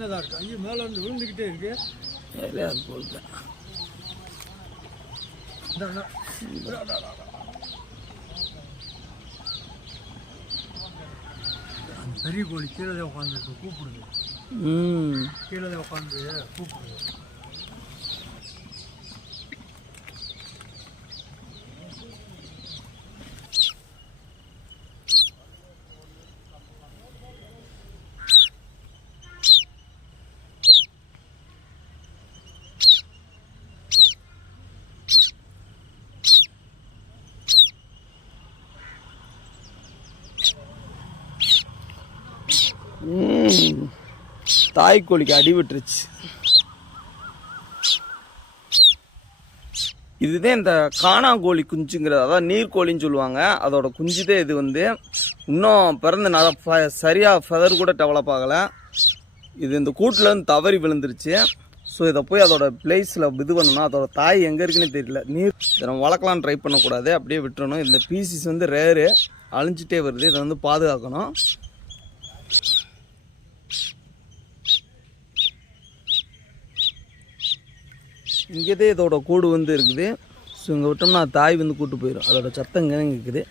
சின்னதாக இருக்கு. ஐயோ மேலே வந்து விழுந்துக்கிட்டே இருக்கு. அது போகுது. அந்த பெரிய கோழி கீழே உட்காந்துருக்கு, கூப்பிடுது. கீழே உட்காந்து கூப்பிடுது. தாய்க்கோழிக்கு அடிபட்டுருச்சு. இதுதான் இந்த காணாங்கோழி குஞ்சுங்கிறது, அதாவது நீர்க்கோழின்னு சொல்லுவாங்க. அதோட குஞ்சுதான் இது. இன்னும் பிறந்து நல்லா சரியாக ஃபெதர் கூட டெவலப் ஆகலை. இது இந்த கூட்டிலேருந்து தவறி விழுந்துருச்சு. ஸோ இதை போய் அதோட பிளேஸில் இது பண்ணணும். அதோட தாய் எங்கே இருக்குன்னு தெரியல. இதை நம்ம வளர்க்கலான்னு ட்ரை பண்ணக்கூடாது, அப்படியே விட்டுறணும். இந்த பீசிஸ் ரேரு, அழிஞ்சிட்டே வருது. இதை பாதுகாக்கணும். இங்கேதே இதோட கூடு இருக்குது. ஸோ இங்கே விட்டோம்னா தாய் கூட்டு போயிடும். அதோட சத்தம் இங்கே இருக்குது.